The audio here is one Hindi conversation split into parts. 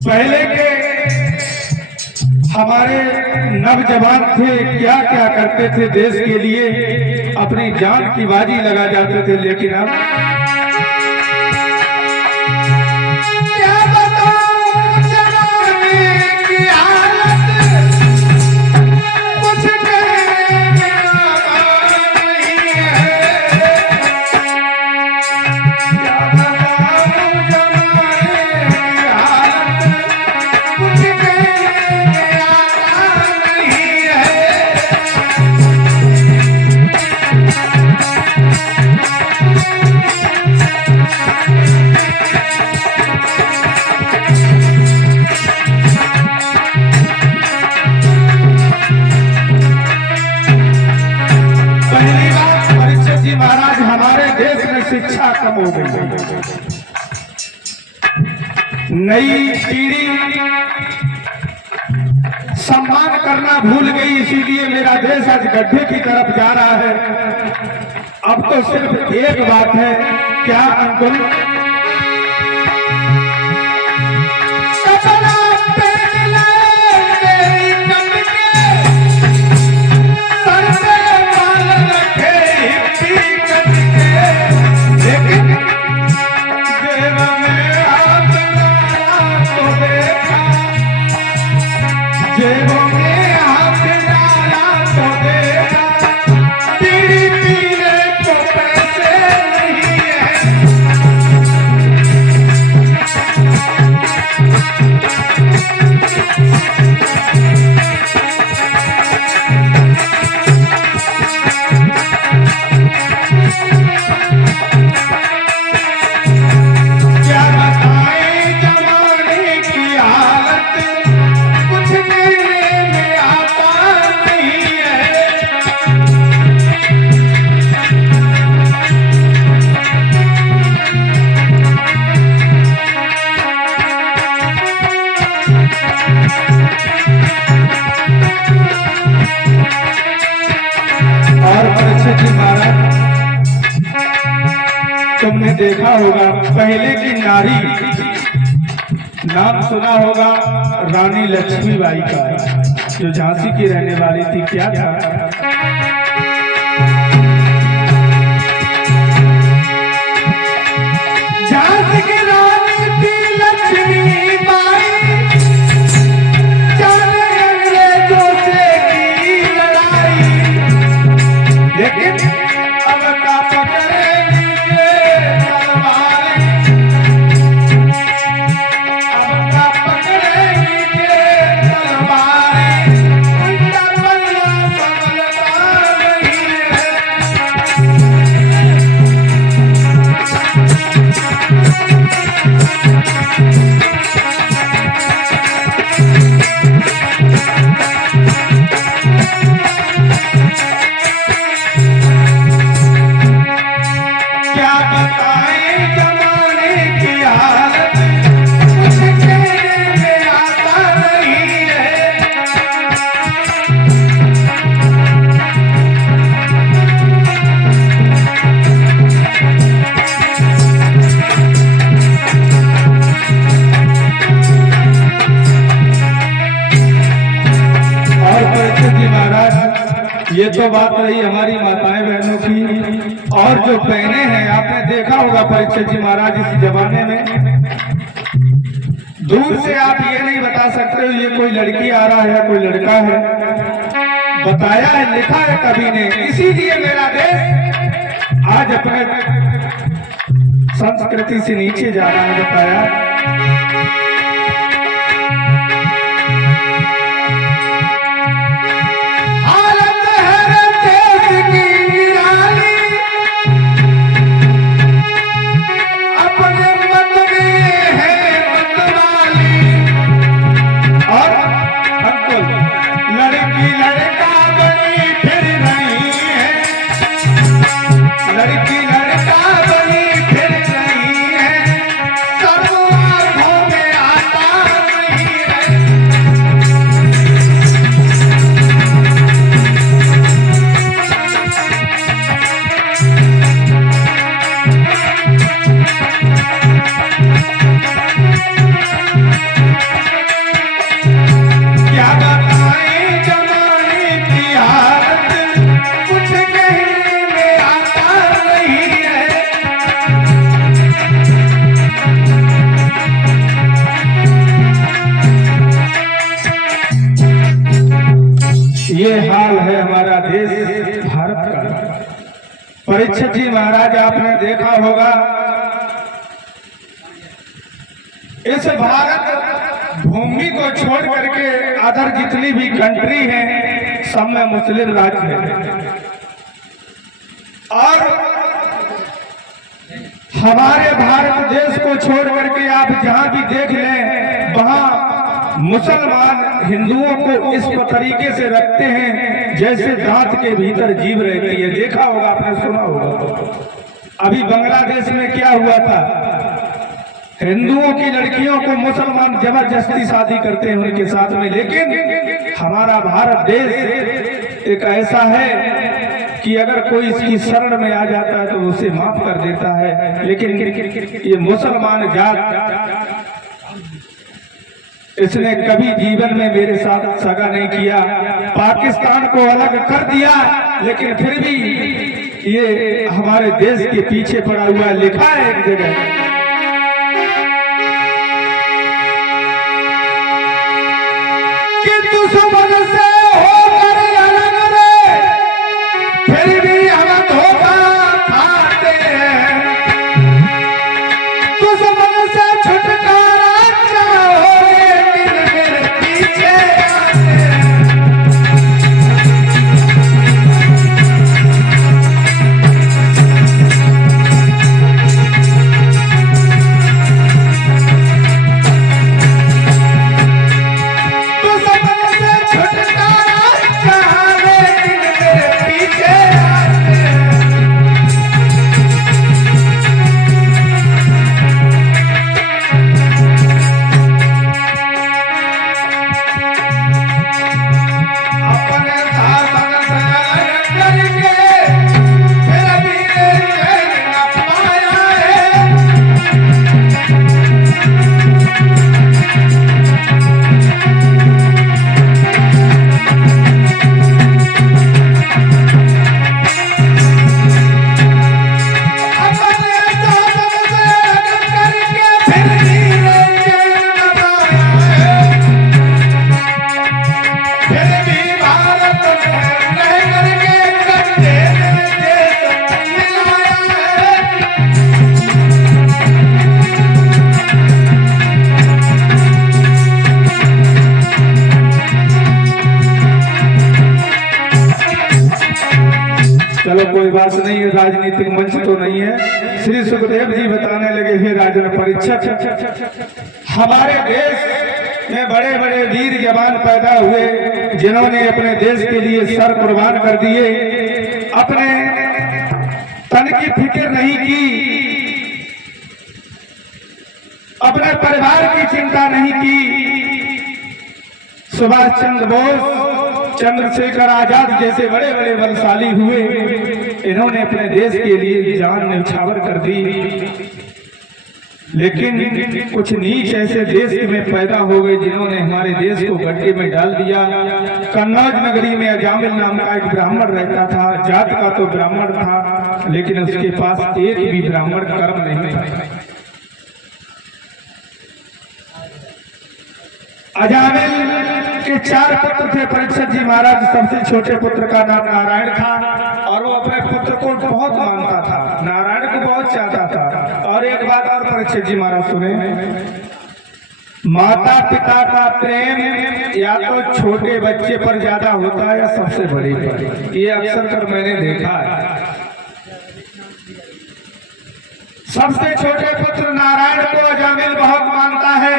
पहले के हमारे नौजवान थे, क्या क्या करते थे देश के लिए, अपनी जान की बाजी लगा जाते थे। लेकिन अब क्या बताऊं जमाने की हालत, कुछ कहने का नहीं है। क्या बताऊं जमाने की हालत, कुछ कहने का नहीं है। पहली बात, परीक्षित जी महाराज, हमारे देश में शिक्षा कम हो गई। नई पीढ़ी सम्मान करना भूल गई, इसीलिए मेरा देश आज गड्ढे की तरफ जा रहा है। अब तो सिर्फ एक बात है, क्या अंकुल? कपड़ा पहन ले मेरी कम के, सर पे बाल रखे हिप्पी कट के, लेकिन जेब में हाथ डाला तो देखा, जेबों में हाथ डाला तो देखा, बीड़ी पीने को पैसे नहीं है। क्या बताएं जमाने की हालत, कुछ कहने में आता नहीं है। और परीक्षित जी महाराज, तुमने देखा होगा पहले की नारी, नाम सुना होगा रानी लक्ष्मीबाई का, जो झांसी की रहने वाली थी। क्या था? झांसी की रानी थी लक्ष्मीबाई, जाने अंग्रेजों से की लड़ाई, लेकिन अब का पकड़ेगी ये तलवारें, अब का पकड़ेगी ये तलवारें, उनका पल्ला संभलता नहीं है। क्या बताएं जमाने की हालत, कुछ कहने में आता नहीं है। और परीक्षित जी महाराज, ये तो बात रही हमारी माताएं बहनों की, और जो बहनें हैं, आपने देखा होगा परीक्षित जी महाराज, इस जमाने में दूर से आप ये नहीं बता सकते हो ये कोई लड़की आ रहा है या कोई लड़का है। बताया है, लिखा है कवि ने, इसीलिए मेरा देश आज अपने संस्कृति से नीचे जा रहा है। बताया हालत है देश की निराली, अपने मन में है मतवाली। और अंकुल, लड़की लड़का बनी फिर रही है, लड़की लड़का बनी फिर रही है, सब आंखों में परीक्षित जी महाराज आपने देखा होगा, इस भारत भूमि को छोड़ करके अदर जितनी भी कंट्री हैं सब में मुस्लिम राज्य है। और हमारे भारत देश को छोड़ करके आप जहां भी देख लें वहां मुसलमान हिंदुओं को इस तरीके से रखते हैं जैसे दांत के भीतर जीभ रहती है। देखा होगा, आपने सुना होगा। अभी बांग्लादेश में क्या हुआ था, हिंदुओं की लड़कियों को मुसलमान जबरदस्ती शादी करते हैं उनके साथ में। लेकिन हमारा भारत देश एक ऐसा है कि अगर कोई इसकी शरण में आ जाता है तो उसे माफ कर देता है। लेकिन ये मुसलमान जात, इसने कभी जीवन में मेरे साथ सगा नहीं किया। पाकिस्तान को अलग कर दिया, लेकिन फिर भी ये हमारे देश के पीछे पड़ा हुआ है। लिखा है एक जगह, दुश्मन से होकर अलग रे, फिर भी हम धोखा खाते हैं। दुश्मन से छुटकारा चाहो लेकिन मेरे पीछे आते हैं। चलो कोई बात नहीं है, राजनीतिक मंच तो नहीं है। श्री सुखदेव जी बताने लगे, हे राजन परीक्षक, हमारे देश में बड़े बड़े वीर जवान पैदा हुए जिन्होंने अपने देश के लिए सर कुर्बान कर दिए, अपने तन की फिक्र नहीं की, अपने परिवार की चिंता नहीं की। सुभाष चंद्र बोस, चंद्रशेखर आजाद जैसे बड़े बड़े बलशाली हुए, इन्होंने अपने देश के लिए जान न्यौछावर कर दी। लेकिन कुछ नीच ऐसे देश में पैदा हो गए जिन्होंने हमारे देश को गड्ढे में डाल दिया। कन्नौज नगरी में अजामिल नाम का एक ब्राह्मण रहता था, जात का तो ब्राह्मण था, लेकिन उसके पास एक भी ब्राह्मण कर्म नहीं था। अजामिल के 4 पुत्र थे। परीक्षित जी महाराज सबसे छोटे पुत्र का नाम नारायण था, और वो अपने पुत्र को बहुत मानता था, नारायण को बहुत चाहता था। और एक बात और परीक्षित जी महाराज सुने, माता पिता का प्रेम या तो छोटे बच्चे पर ज्यादा होता है या सबसे बड़े पर। ये अक्सर कर मैंने देखा है। सबसे छोटे पुत्र नारायण को अजामिल बहुत मानता है,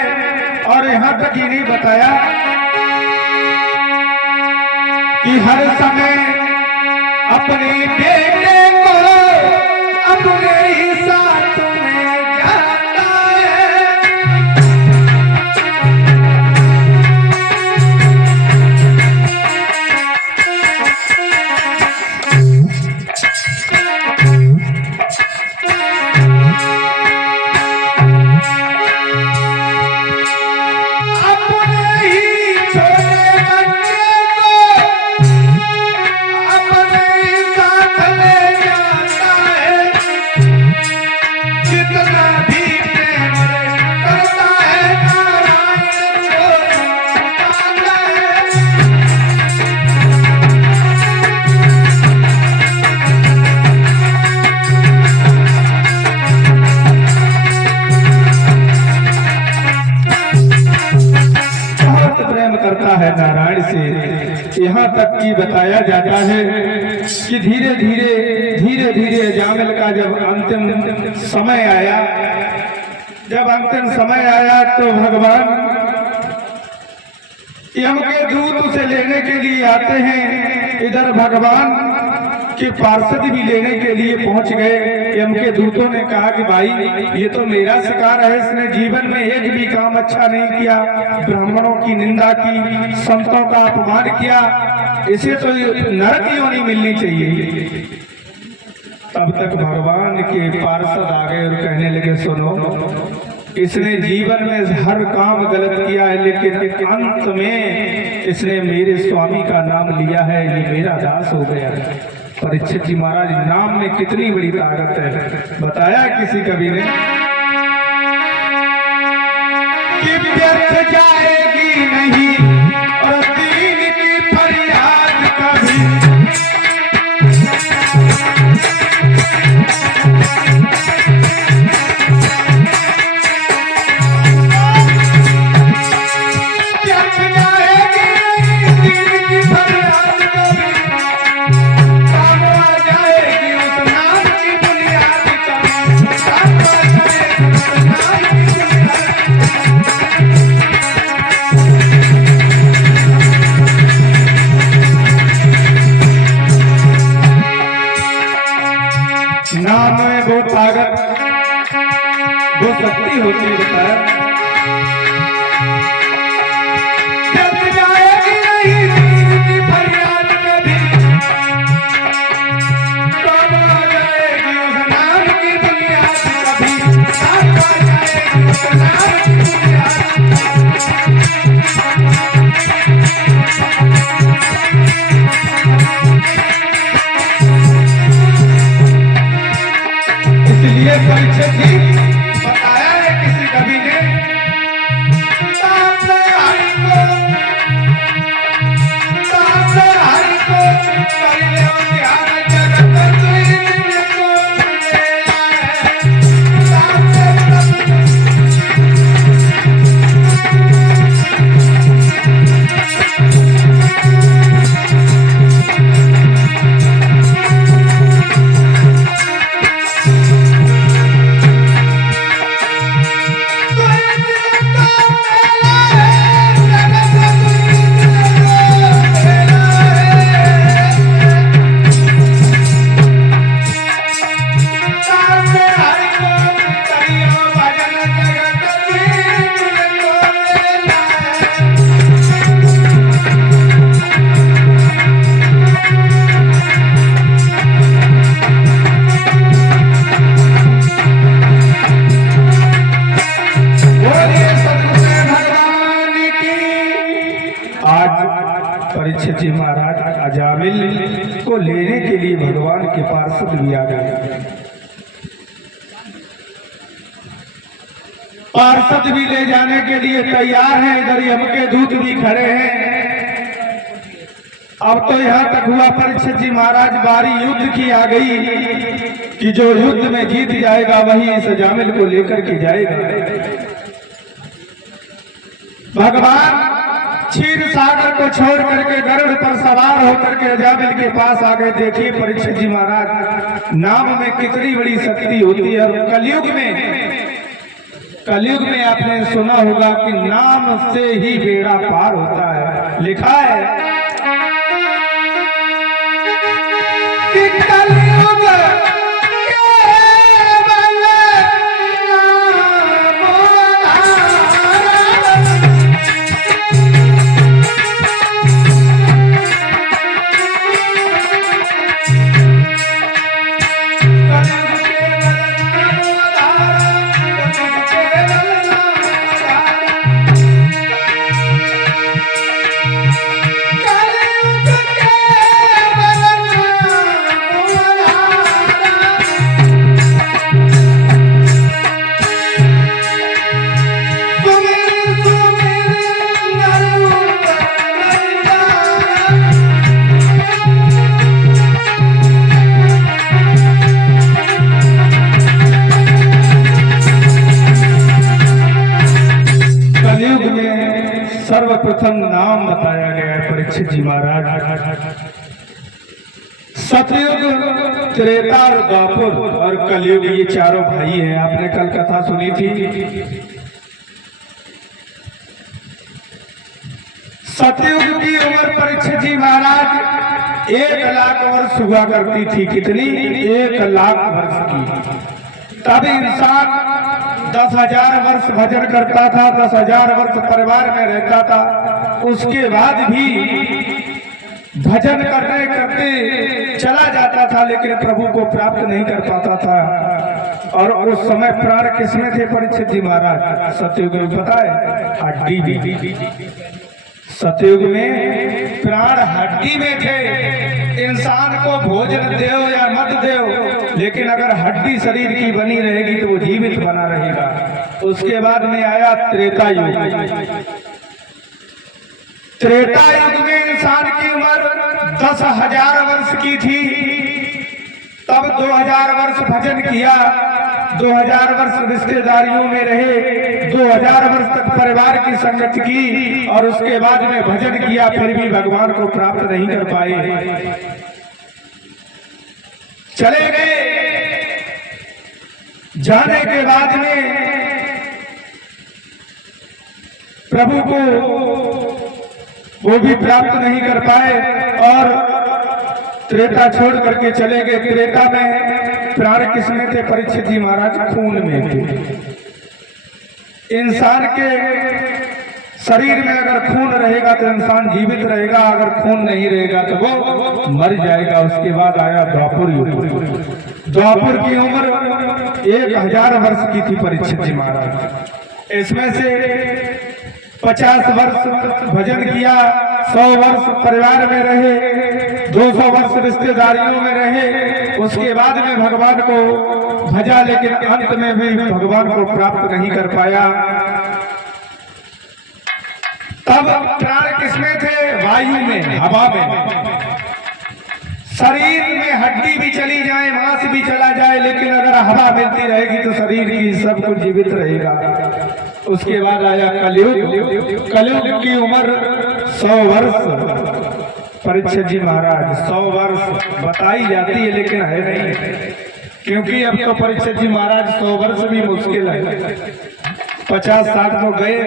और यहाँ तक ही नहीं बताया कि हर समय अपने बेटे को अपने ही साथ में जाता है। प्रेम करता है नारायण से। यहाँ तक कि बताया जाता है कि धीरे धीरे अजामिल का जब अंतिम समय आया, तो भगवान यम के दूत उसे लेने के लिए आते हैं। इधर भगवान के पार्षद भी लेने के लिए पहुंच गए। यम के दूतों ने कहा कि भाई ये तो मेरा शिकार है, इसने जीवन में एक भी काम अच्छा नहीं किया, ब्राह्मणों की निंदा की, संतों का अपमान किया, इसे तो नरक योनि मिलनी चाहिए। तब तक भगवान के पार्षद आ गए और कहने लगे सुनो, इसने जीवन में हर काम गलत किया है, लेकिन अंत में इसने मेरे स्वामी का नाम लिया है, ये मेरा दास हो गया। परीक्षित जी महाराज, नाम में कितनी बड़ी ताकत है। बताया किसी कवि ने कि व्यर्थ जाएगी नहीं और दीन की फरियाद कभी, नाम में वो ताकत, वो शक्ति होती है। बताया जब जाएगी नहीं की फरियाद कभी, कब आ जाएगी उस नाम की बुनियाद कभी, कब आ जाएगी उस नाम की बुनियाद। इसलिए परीक्षित जी, बताया है किसी कवि ने, हरि को कर ले ध्यान जगत को परीक्षित जी महाराज अजामिल को लेने के लिए भगवान के पार्षद भी आ गए। पार्षद भी ले जाने के लिए तैयार हैं, इधर यम के दूत भी खड़े हैं। अब तो यहाँ तक हुआ परीक्षित जी महाराज, बारी युद्ध की आ गई कि जो युद्ध में जीत जाएगा वही इस अजामिल को लेकर के जाएगा। भगवान क्षीर सागर को छोड़ करके गरुड़ पर सवार होकर के अजामिल के पास आ गए। देखिए परीक्षित जी महाराज, नाम में कितनी बड़ी शक्ति होती है। और कलयुग में आपने सुना होगा कि नाम से ही बेड़ा पार होता है। लिखा है कि कलयुग का सर्वप्रथम नाम बताया गया है परीक्षित जी महाराज। सतयुग, त्रेता और द्वापर और कलयुग, ये चारों भाई हैं। आपने कल कथा सुनी थी। सतयुग की उम्र परीक्षित जी महाराज 1 लाख वर्ष हुआ करती थी। कितनी? 1 लाख वर्ष की। तब इंसान 10,000 वर्ष भजन करता था, 10,000 वर्ष परिवार में रहता था। उसके बाद भी भजन करते करते चला जाता था, लेकिन प्रभु को प्राप्त नहीं कर पाता था। और उस समय प्राण किसमें थे परीक्षित जी महाराज? सतयुग में। पता है? हड्डी भी। सतयुग में प्राण हड्डी में थे। इंसान को भोजन दो या मत दो, लेकिन अगर हड्डी शरीर की बनी रहेगी तो वो जीवित बना रहेगा। उसके बाद में आया त्रेता युग। त्रेता युग में इंसान की उम्र 10,000 वर्ष की थी। तब 2,000 वर्ष भजन किया, 2,000 वर्ष रिश्तेदारियों में रहे, 2,000 वर्ष तक परिवार की संगत की, और उसके बाद में भजन किया, फिर भी भगवान को प्राप्त नहीं कर पाए। चले गए। जाने के बाद में प्रभु को वो भी प्राप्त नहीं कर पाए और त्रेता छोड़ करके चले गए। त्रेता में प्राण किसमें थे परीक्षित जी महाराज? खून में थे। इंसान के शरीर में अगर खून रहेगा तो इंसान जीवित रहेगा, अगर खून नहीं रहेगा तो वो मर जाएगा। उसके बाद आया द्वापर युग। द्वापर की उम्र 1,000 वर्ष की थी परीक्षित जी महाराज। इसमें से 50 वर्ष भजन किया, 100 वर्ष परिवार में रहे, 200 वर्ष रिश्तेदारियों में रहे। उसके बाद में भगवान को भजा, लेकिन अंत में भी भगवान को प्राप्त नहीं कर पाया। तब प्राण किसमें थे? वायु में, हवा में। शरीर में हड्डी भी चली जाए, मांस भी चला जाए, लेकिन अगर हवा मिलती रहेगी तो शरीर की सब कुछ जीवित रहेगा। उसके बाद आया कलयुग। कलयुग की उम्र 100 वर्ष परीक्षित जी महाराज। 100 वर्ष बताई जाती है, लेकिन है नहीं, क्योंकि अब तो परीक्षित जी महाराज 100 वर्ष भी मुश्किल है। 50-60 तो गए,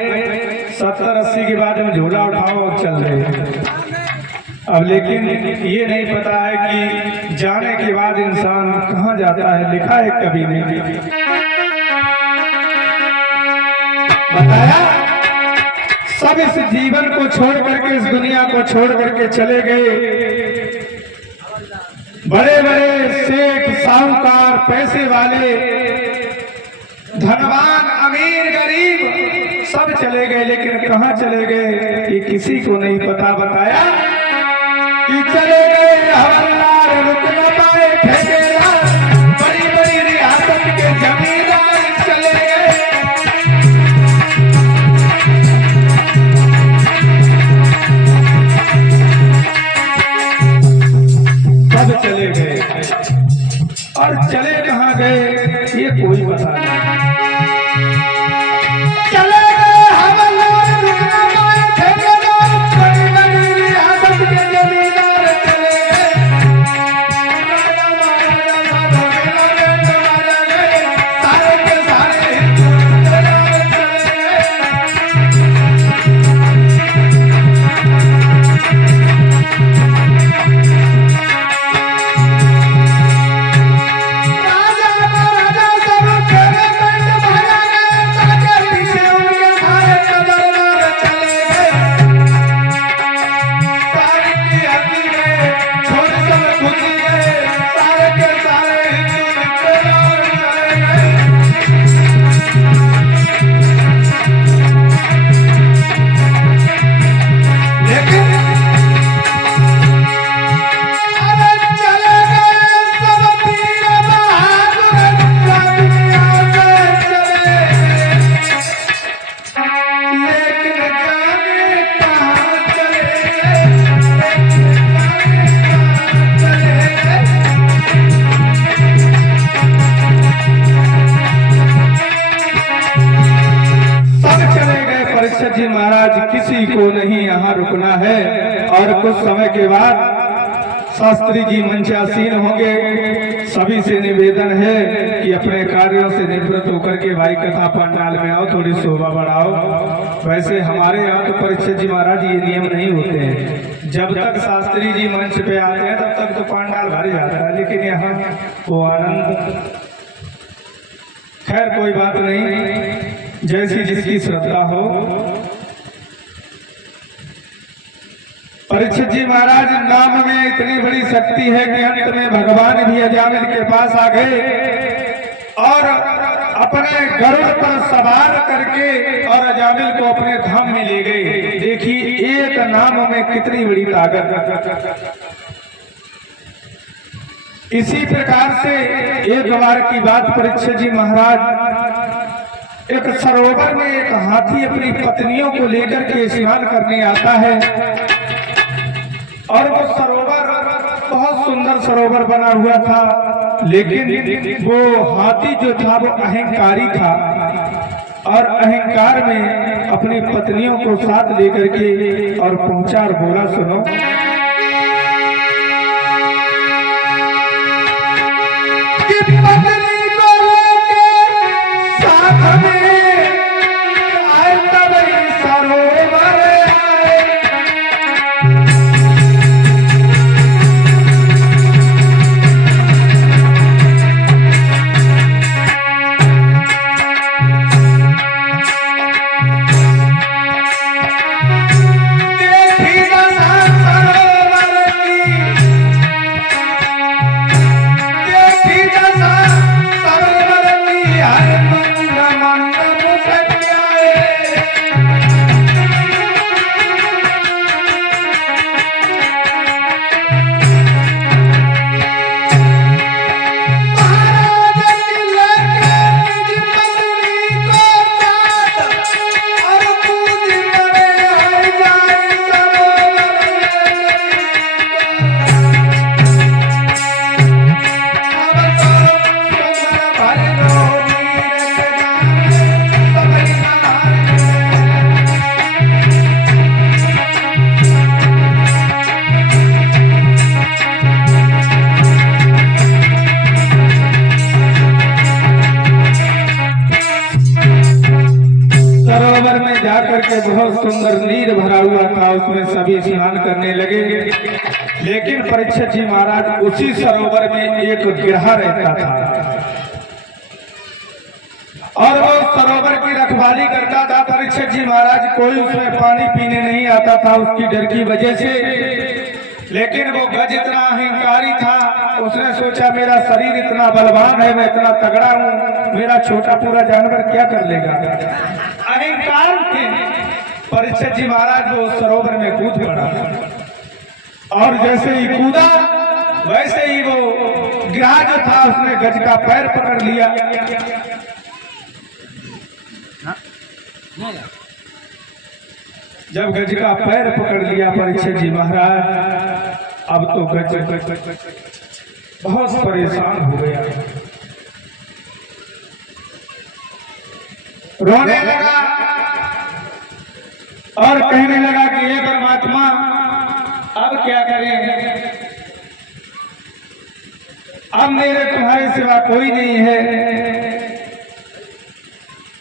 70-80 के बाद में झोला उठाओ और चल रहे। अब लेकिन ये नहीं पता है कि जाने के बाद इंसान कहाँ जाता है। लिखा है कभी नहीं बताया। सब इस जीवन को छोड़ करके, इस दुनिया को छोड़ करके चले गए। बड़े बड़े सेठ, साहूकार, पैसे वाले, धनवान, अमीर, गरीब सब चले गए, लेकिन कहाँ चले गए ये किसी को नहीं पता। बताया कि चले गए हवलदार, रुक न पाए ठेकेदार, बड़ी बड़ी रियासत के जमींदार चले गए। सब चले गए, और चले कहाँ गए ये कोई पता नहीं। चले गए हवलदार, रुक न पाए ठेकेदार, बड़ी बड़ी रियासत के जमींदार चले गए। महाराज किसी को नहीं यहाँ रुकना है। और कुछ समय के बाद शास्त्री जी मंचासीन होंगे। सभी से निवेदन है कि अपने कार्यों से निवृत्त होकर के भाई कथा पंडाल में आओ, थोड़ी शोभा बढ़ाओ। वैसे हमारे यहाँ तो परीक्षित जी महाराज ये नियम नहीं होते हैं, जब तक शास्त्री जी मंच पे आते हैं तब तक तो पंडाल भर जाता है, लेकिन यहाँ वो आनंद। खैर कोई बात नहीं, जैसी जिसकी श्रद्धा हो। परीक्षित जी महाराज नाम में इतनी बड़ी शक्ति है कि अंत में भगवान भी अजामिल के पास आ गए और अपने गरुड़ पर सवार करके और अजामिल को अपने धाम में ले गए। देखिए एक नाम में कितनी बड़ी ताकत। इसी प्रकार से एक बार की बात, परीक्षित जी महाराज एक सरोवर में एक हाथी अपनी पत्नियों को लेकर के स्नान करने आता है और वो सरोवर बहुत सुंदर सरोवर बना हुआ था, लेकिन वो हाथी जो था वो अहंकारी था और अहंकार में अपनी पत्नियों को साथ लेकर के और पहुंचा और बोला, सुनो कि पत्नी को लेके साथ में आए तब सरोवर आए। बहुत सुंदर नीर भरा हुआ था, उसमें सभी स्नान करने लगे। लेकिन परीक्षित जी महाराज उसी सरोवर में एक गिरहा रहता था और वो सरोवर की रखवाली करता था। परीक्षित जी महाराज कोई उसमें पानी पीने नहीं आता था उसकी डर की वजह से, लेकिन वो गज इतना अहंकारी था, उसने सोचा मेरा शरीर इतना बलवान है, मैं इतना तगड़ा हूँ, मेरा छोटा पूरा जानवर क्या कर लेगा। अहंकार थे। परीक्षित जी महाराज वो सरोवर में कूद पड़ा और जैसे ही कूदा वैसे ही वो गिरहा जो था उसने गज का पैर पकड़ लिया। जब गज का पैर पकड़ लिया परीक्षित जी महाराज, अब तो गज बहुत परेशान हो गया, रोने लगा और कहने लगा कि हे परमात्मा अब क्या करें, अब मेरे तुम्हारे सिवा कोई नहीं है।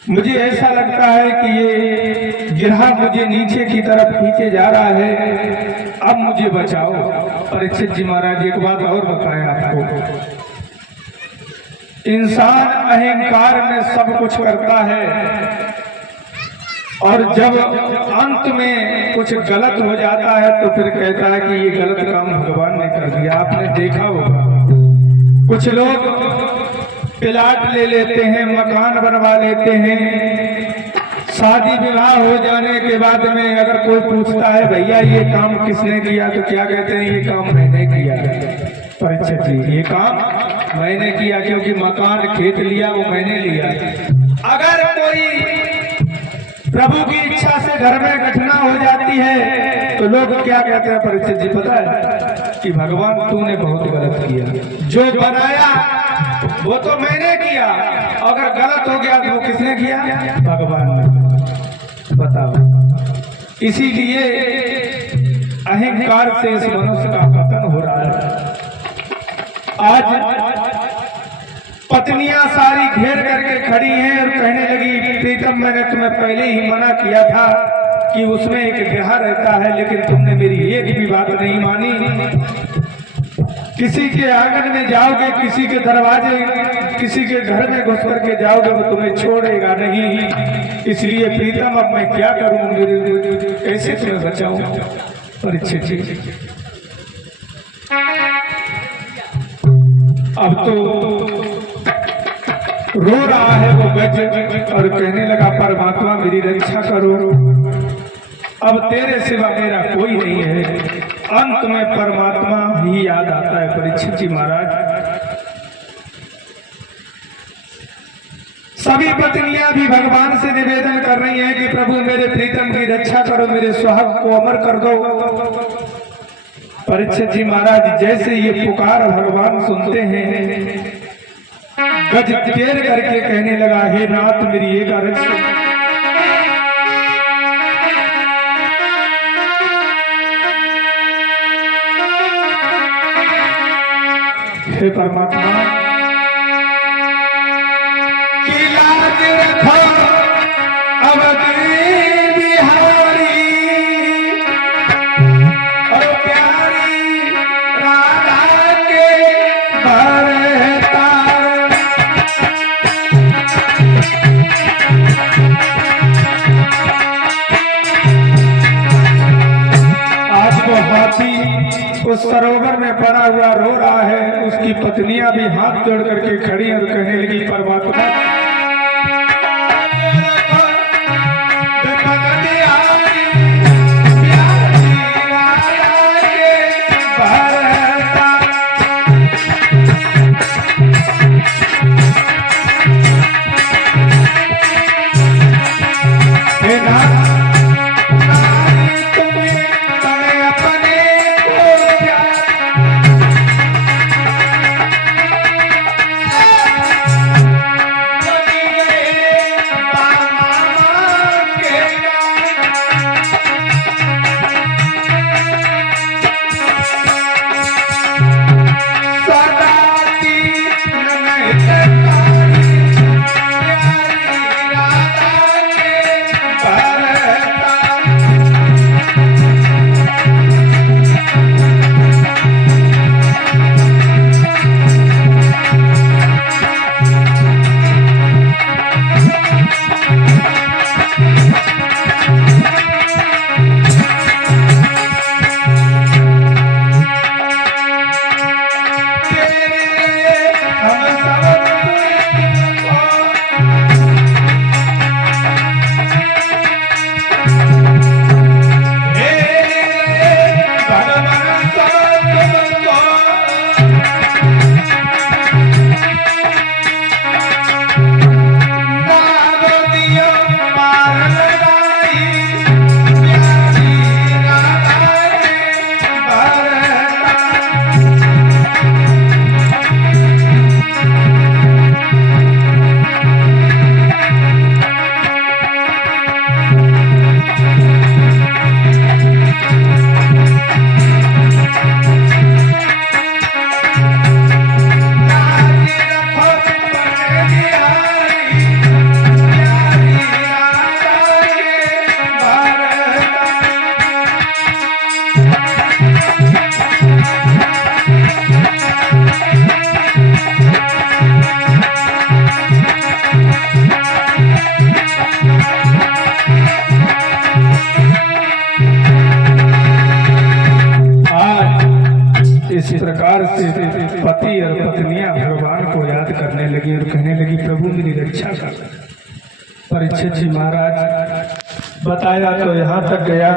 मुझे ऐसा लगता है कि ये गिरहा मुझे नीचे की तरफ खींचे जा रहा है, अब मुझे बचाओ। परीक्षित जी महाराज एक बात और बताएं आपको, इंसान अहंकार में सब कुछ करता है और जब अंत में कुछ गलत हो जाता है तो फिर कहता है कि ये गलत काम भगवान ने कर दिया। आपने देखा होगा कुछ लोग प्लाट ले लेते हैं, मकान बनवा लेते हैं, शादी विवाह हो जाने के बाद में अगर कोई पूछता है भैया ये काम किसने किया, तो क्या कहते हैं ये काम मैंने किया। परीक्षित जी ये काम मैंने किया क्योंकि मकान खेत लिया वो मैंने लिया। अगर कोई प्रभु की इच्छा से घर में घटना हो जाती है तो लोग क्या कहते हैं परीक्षित जी पता है कि भगवान तूने बहुत गलत किया, जो बनाया वो तो मैंने किया, अगर गलत हो गया तो किसने किया, भगवान ने। बताओ इसीलिए अहंकार से इस मनुष्य का पतन हो रहा है। आज पत्नियां सारी घेर करके खड़ी हैं और कहने लगी, प्रीतम मैंने तुम्हें पहले ही मना किया था कि उसमें एक ब्याह रहता है, लेकिन तुमने मेरी एक भी बात नहीं मानी। किसी के आंगन में जाओगे, किसी के दरवाजे, किसी के घर में घुस करके जाओगे, वो तुम्हें छोड़ेगा नहीं। इसलिए प्रीतम अब मैं क्या करूं, कैसे तुम्हें बचाऊं? परीक्षित अब तो रो रहा है वो गज और कहने लगा, परमात्मा मेरी रक्षा करो, अब तेरे सिवा मेरा कोई नहीं है। अंत में परमात्मा ही याद आता है। परीक्षित जी महाराज, सभी पत्नियां भी भगवान से निवेदन कर रही हैं कि प्रभु मेरे प्रीतम की रक्षा करो, मेरे सुहाग को अमर कर दो। परीक्षित जी महाराज जैसे ये पुकार भगवान सुनते हैं, गज टेर करके कहने लगा, हे नाथ मेरी एक अर्ज सुन। हे परमात्मा की लाज रखो अवधि बिहारी और प्यारी राधा के बरतार। आज वो हाथी उस सरोवर में पड़ा हुआ रो रहा है, उसकी पत्नियां भी हाथ जोड़ करके खड़ी और कहने लगी, परमात्मा इस प्रकार से पति और पत्नियां भगवान को याद करने लगी और कहने लगी, प्रभु मेरी रक्षा कर। परीक्षित जी महाराज बताया तो यहाँ तक गया।